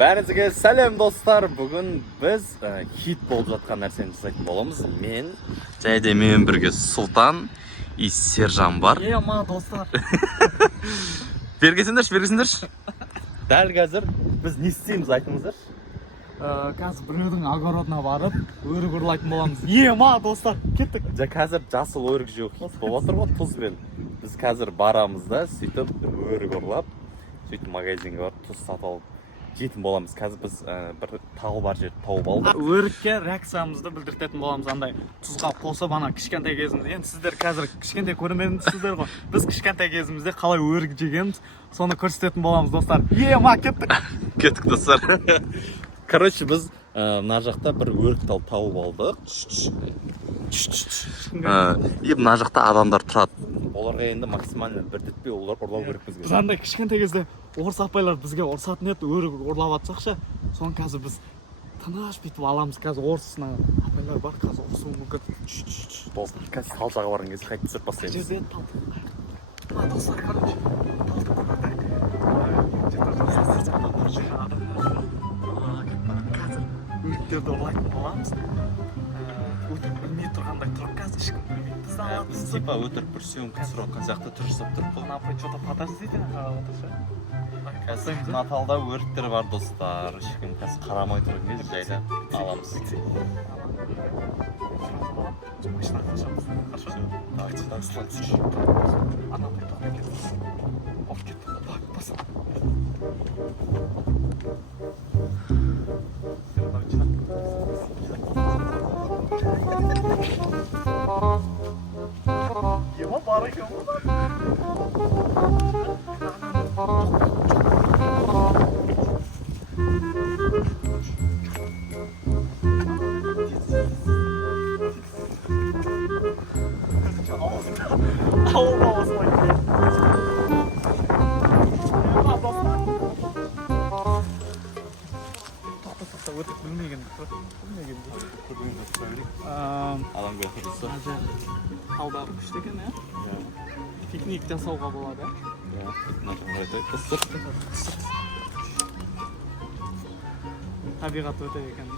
Бәріңізге сәлем достар. Бүгін біз хит болып жатқан нәрсені жасайтын боламыз. Мен және менімен бірге Сұлтан и Сержан бар. Ма достар. Бергесіңдерші. Дәл қазір біз не істейміз айтыңыздаршы. Қазір біреудің огородына барып, өрік ұрлайтын боламыз. Ма достар, кеттік. Қазір жасыл өрік жеу хит болып отыр ғой, тұзбен. Біз қазір барамыз да, сөйтіп өрік ұрлап, сөйтіп магазинге барып тұз сатып алып жейтін боламыз. Қазір біз бір тау бар жерді тауып алдық. Өрікке реакциямызды білдіртетін боламыз. Андай тұзға қосып, ана кішкентай кезімізде. Енді сіздер қазір кішкентай көрмедіңіздер ғой. Біз кішкентай кезімізде қалай өрік жегенбіз, соны көрсететін боламыз достар. Ма кеттік. Кеттік достар. Короче, біз мына жақта бір өрік тауып алдық. И мына жақта адамдар тұрады. Оларға енді максимально бірдетпей олар ұрлау керек бізге. Біз андай кішкентай кезде орыс апайлар бізге ұрсатын еді, өрік ұрлап атсақшы. Соны қазір біз тыныш бүйтіп аламыз. Қазір орысына апайлар бар, қазір ұрсуы мүмкін. Достар, қазір талшаға барған кезде қайтып түсіріп бастаймыз. Жерде тал. Достар, короче, өріктерді ұрлайтын боламыз. Өтіп білмей тұрғандай тұрып, қазір ешкім білмейді. Бізді алады. Біз типа өтірік бір съемка сұраққан сияқты түр жасап тұрып қой. Апай что-то подождите, Қазір мына талда өріктер бар достар. Ешкім қазір қарамай тұрып не жайлы аламыз. Машина қашамыз. Хорошо? Так, слайд. Ана апай тоқтай кетті. Оф кетті. Баса. Бар екен өтіп білмеген Адам көрсетті. алдағы күшті екен, пикник жасауға болады. Табиғат өте екен.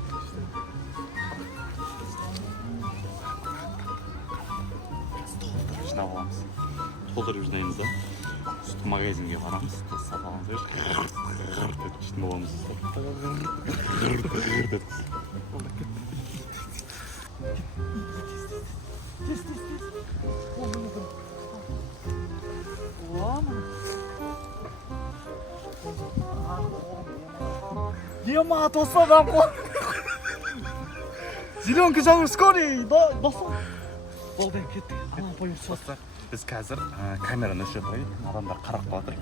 Жинап аламыз. Толтырып жинаймыз да. Сөйтіп магазинге барамыз. Сатып аламыз. Жейтін боламыз. Ма достар, зеленка жаңыр скорей, достар. Болден кеттік. Ана бойырсастар. Біз қазір камераны өшіріп қойып, адамдар қарап қалатыр.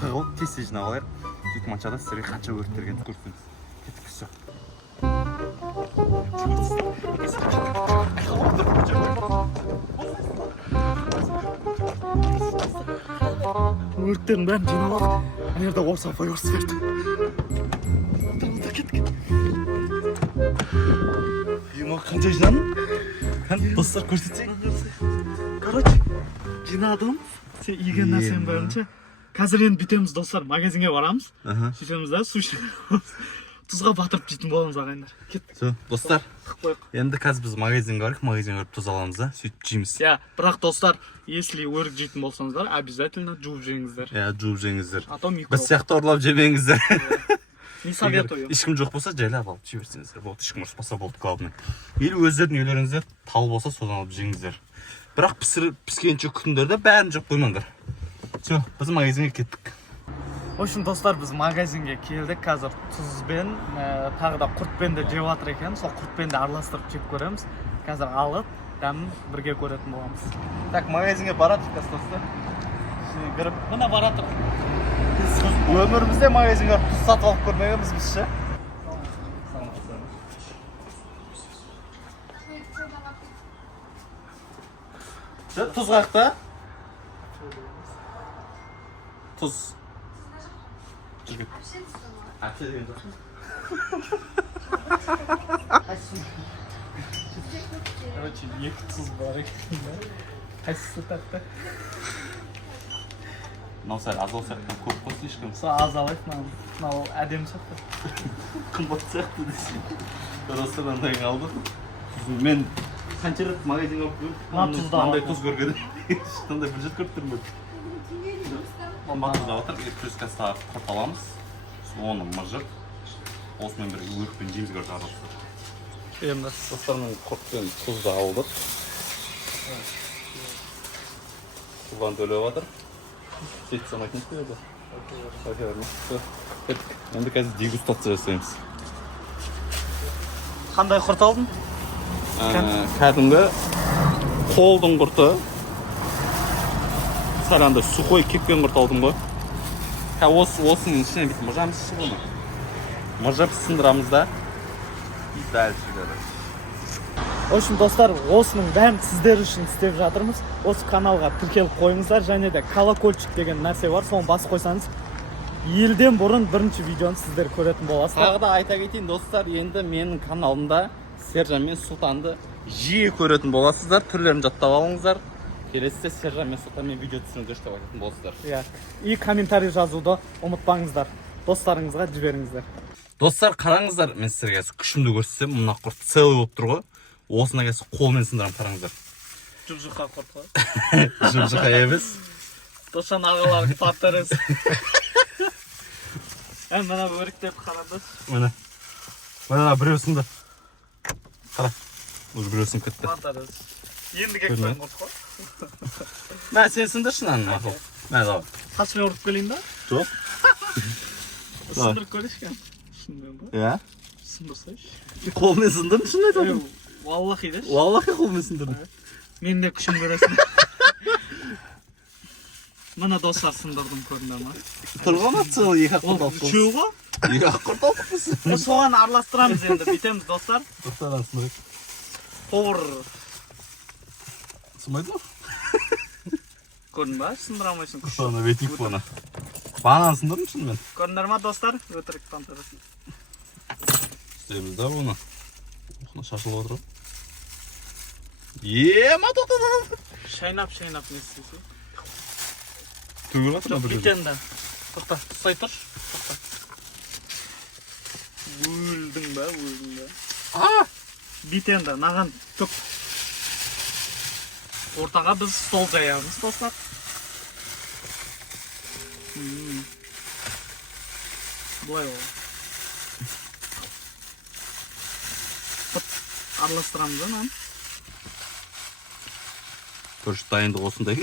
Тығыл, тез жинап алайық. Сөйтіп матчада сіздерге қанша өрт келгенін көрсетеміз. Кеттік, все. Өрттерін бәрін жинап алып, ана жерде орыс апай ұрсып берді. Кеттік. Қанша жинадың? Достар көрсетсең. Короче, жинадым. Сен иген нәрсенің бәрінше. Қазір енді бүйтеміз достар, магазинге барамыз. Сөйтеміз да, су ішеміз. Тұзға батырып жейтін боламыз ағайындар. Кеттік. Достар, енді қазір біз магазинге барып, магазинге барып тұз аламыз да, сөйтіп жейміз. Бірақ достар, если өрік жейтін болсаңыздар, обязательно жуып жеңіздер. Жуып жеңіздер. Микроб. Біз сияқты ұрлап жемеңіздер. Не советую. Ешкім жоқ болса, жайлап алып жіберсеңіздер болды. Ешкім ұрыспаса болды главное. Или өздерінің үйлеріңізде тал болса, содан алып жеңіздер. Бірақ піскенше күтіңдер де бәрін жоқ қоймаңдар. Все, біз магазинге кеттік. В общем, достар, біз магазинге келдік. Қазір тұзбен, тағы да құртпен де жеп жатыр екен. Сол құртпен де араластырып жеп көреміз. Қазір алып, дәмін бірге көретін боламыз. Так, магазинге баратық, достар. Мына баратық. Өмірімізде магазинге тұз сатып алып көрмегенбіз біз ше. Тұз қақта? Тұз. Короче, екі тұз бар екен. Қайсысы тартты? мынау сәл аздау сияқты көп қой слишком. Сол аз алайық, мынау әдемі сияқты. Қымбат сияқты десең. Просто мынандай қалды. Мен қанша рет магазинге барып тұзды мынандай тұз көрген. Ешқандай бір жет көріп тұрмын. Қымбат тұз алып отыр. Плюскасы құрт аламыз. Оны мыжып, осымен бір өрікпен жемізге жарылып. Енді Достармен құртпен тұзды алдық. Туған төлеп жатыр. Сет санайтын еді. Енді қазір дегустация жасаймыз. қандай құрт алдың? Кәдімгі қолдың құрты. Сәл андай сухой кепкен құрт алдым ғой. Осының ішіне бүйтіп мыжамыз бұны. Мыжып сындырамыз да. И дальше деді. В общем, достар, осының бәрін сіздер үшін істеп жатырмыз. Осы каналға тіркеліп қойыңыздар, және де колокольчик деген нәрсе бар, соны басып қойсаңыз, елден бұрын бірінші видеоны сіздер көретін боласыздар. Тағы да айта кетейін достар, енді менің каналымда Сержан мен Сұлтанды жиі көретін боласыздар. Түрлерін жаттап алыңыздар. Келесіде Сержан мен Сұлтанмен видео түсіріңіздер деп айтатын боласыздар. Иә. И комментарий жазуды ұмытпаңыздар. Достарыңызға жіберіңіздер. Достар, қараңыздар, мен сіздерге күшімді көрсетсем, мына құрт целый болып тұр ғой. Осына келсе қолмен сындырамын, қараңыздар. Жұп-жұқа құрт қой. Жұп-жұқа емес. Досжан ағаларың паптерес. Мына өріктерді қараңдар. Мына біреу сынды. Қара. Уже біреу сынып кетті. Паптерес. Енді кекпен құрт қой. Мә, сен сындыршынан мақұл. Мә, дау. Қасымен ұрып келейін да? Жоқ. Сындырып көрейшкен. Шынымен ба? Иә. Сындырсайшы. Қолмен сындырдың, шын айтадым. Валлахи деші. Валлахи қолмен сындырдың. Мен де күшін көресің. Мына достар сындырдым көрдіңдер ма? Тұрғана целый екі-ақ Ол құрт алып қойдық. үшеу ғой? Екі-ақ құрт алып қойдық. Соған араластырамыз енді, бүйтеміз достар. Достардан сындырайық. Повар. Сымайды ма? Көрдің ба? Сындыра алмайсың күші. Соны ветик бұны. Банан сындырдым шынымен. Көрдіңдер ма достар? Өтірік пантерес. Істейміз да бұны. Шашылып отыр. Ема тоқтады. Шайнап не істейсің? Төгіп жатыр Жоқ, бір жерде. бүйтенді. Тоқта, тұстай тұр. Тоқта. Өлдің ба? Бүйтенді, наған түк. Ортаға біз стол жаямыз, достар. Бұлай ол. Араластырамыз да, Көрші дайындық осындай.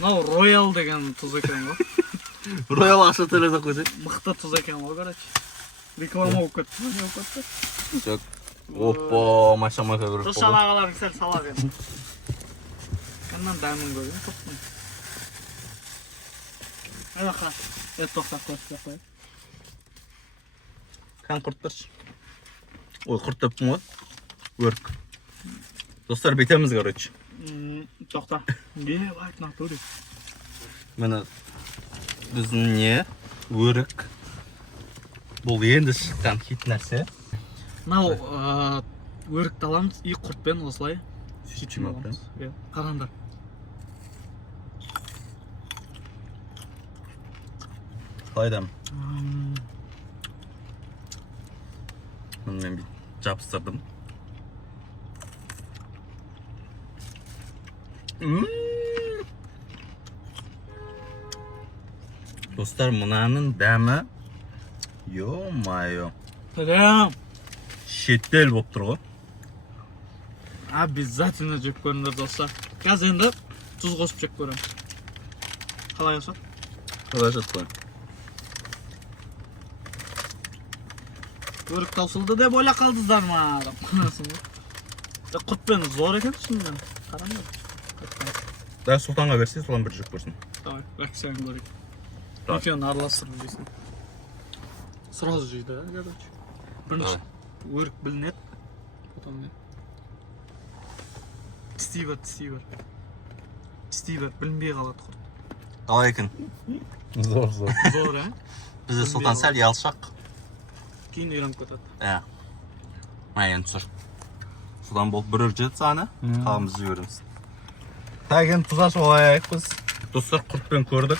Мынау роял деген тұз екен ғой. Роял ақша төледі қойсай. Мықты тұз екен ғой, короче. Реклама болып кетті. Не болып кетті? Жоқ. Опа, маша-маша көріп болды. Досжан ағаларың сәл сала бер. Мындан дәмін көрген, тоқтың. Мына қара. Тоқтап қой. Қан құрт берші. Ой, құрт төптім ғой. Өрік. Достар, бетеміз, короче. Тоқта. Байт натуре. Мені біздің не? Өрік. Бұл енді шыққан хит нәрсе. Мынау өрікті аламыз, и құртпен осылай. Сүйтшім апрен. Қараңдар. Қалайдам? Мен бит жабыстырдым. Достар, мынаның дәмі Ё-майо. Прям Шеттел болып тұр ғой. обязательно жеп көріңдер достар. Қазір енді тұз қосып жеп көрем. Қалай жасат? Қалай жасат? Өрік таусылды деп ойлап қалдыңыздар ма? Құртпен зор екен шынымен. Қараңдар. Да, Сұлтанға берсе, Сұлтан бір жеп көрсін. Давай, рәксәң көрейік. Екеуін араластырып жейсің. Сразу жейді, короче. Бірінші өрік білінеді. Потом не? Тістей бер, білінбей қалады құрт. Қалай екен? Зор. Зор, ә? Бізде Сұлтан сәл ялшақ. Кейін үйреніп кетеді. Ә. Майын түсір. Сұлтан болып бір үржет саны, қаламызды жібереміз. Так, енді тұз ашып алайық біз. Достар, құртпен көрдік.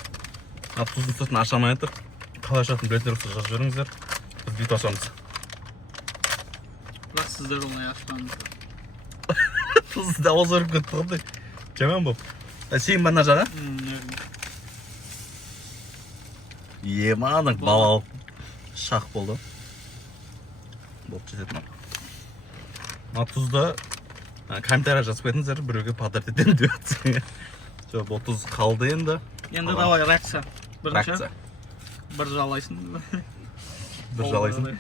Тұздың сыртын аша алмай жатыр. Қалай ашатынын білетіндер болса жазып жіберіңіздер. Біз бүйтіп ашамыз. Бірақ сіздер оңай ашпаңыздар. Тұзды да ауыз өріп кетті қандай. Жаман болып. Сен ба мына жаға? Еманың балалық шақ болды. Болып жетеді ма. Мына тұзды комментария жазып кетіңіздер, біреуге подарок етемін деп жатсың. Жоқ, бұл тұз қалды енді. Енді давай реакция. Реакция. Бір жалайсың. Бір жалайсың.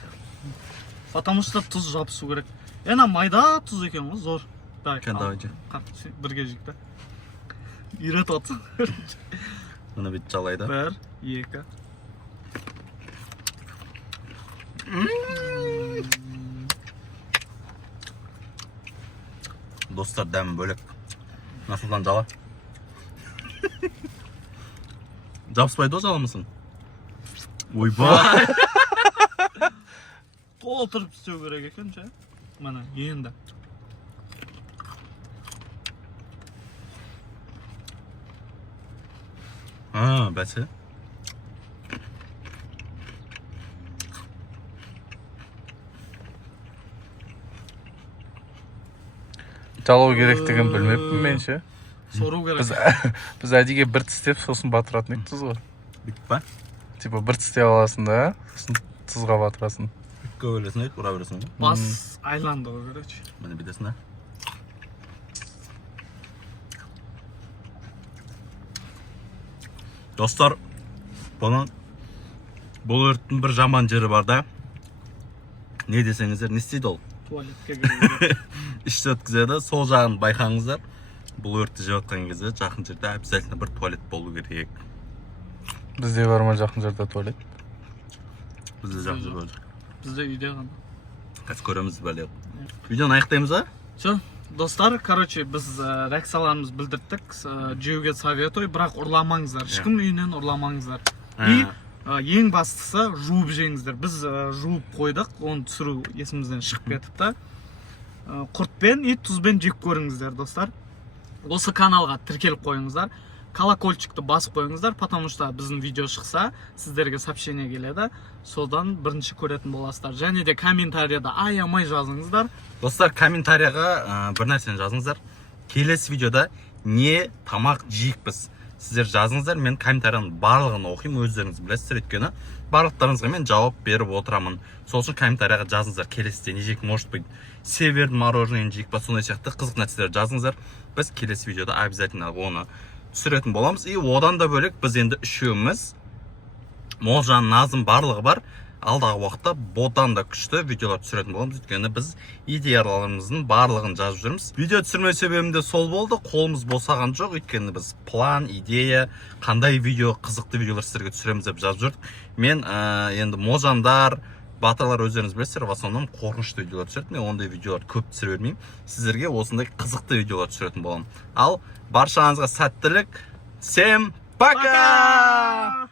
Потому что тұз жабысу керек. Ена майда тұз екен ғой, зор. Давай же. Бірге жейік та. Үйрет отсың. Мұны бет жалайды. 1, 2. Достар, дәмі бөлек. Насылдан жала. Жабыспайды о жаламысың? Ойбай! Толтырып істеу керек екен ше. Мана енді. Бәсе. Жалау керектігін білмеппін мен ше. Сору керек. Біз әдеге бір тістеп, сосын батыратын ек тұз ғой. Бүйтіп па? Типа бір тістеп аласың да, сосын тұзға батырасың. Бүйтіп көресің ек, ұра бересің ғой. Бас айланды ғой короче. Міне бітесің да. Достар, бұл өрттің бір жаман жері бар да. Не десеңіздер, не істейді ол? Туалетке керек. Ішті өткізеді, сол жағын байқаңыздар. Бұл өртті жеп отқан кезде жақын жерде обязательно бір туалет болу керек. Бізде бар ма жақын жерде туалет? Бізде жақын жерде бар. Бізде үйде ғана. Қазір көреміз бәле. Видеоны аяқтаймыз ба? Все, достар, короче, біз реакцияларымыз білдірттік. Жеуге советую, бірақ ұрламаңыздар. Ешкім үйінен ұрламаңыздар. И ең бастысы жуып жеңіздер. Біз жуып қойдық, оны түсіру есімізден шығып кетіпті. Құртпен и тұзбен жеп көріңіздер, достар. Осы каналға тіркеліп қойыңыздар. Колокольчикті басып қойыңыздар, потому что біздің видео шықса, сіздерге сообщение келеді. Содан бірінші көретін боласыздар. Және де комментарияда аямай жазыңыздар. Достар, комментарияға бір нәрсені жазыңыздар. Келесі видеода не тамақ жейікпіз. Сіздер жазыңыздар, мен комментарияның барлығын оқимын, өздеріңіз білесіздер, өйткені барлықтарыңызға мен жауап беріп отырамын. Сол үшін комментарияға жазыңыздар, келесіде не жейік, может быть, северный мороженое жейік па, сондай сияқты қызық нәрселер жазыңыздар. Біз келесі видеода обязательно оны түсіретін боламыз. И одан да бөлек біз енді үшеуміз, Молжан, Назым барлығы бар. Алдағы уақытта бодан да күшті видеолар түсіретін боламыз. Өйткені біз идеяларымыздың барлығын жазып жүрміз. Видео түсірмеу себебім де сол болды. Қолымыз босаған жоқ. Өйткені біз план, идея, қандай видео, қызықты видеолар сіздерге түсіреміз деп жазып жүрдік. Мен енді Молжандар, батырлар өздеріңіз білесіздер, в основном қорқынышты видеолар түсіретін. Мен ондай видеолар көп түсіре бермеймін. Сіздерге осындай қызықты видеолар түсіретін боламын. Ал баршаңызға сәттілік. Всем пока!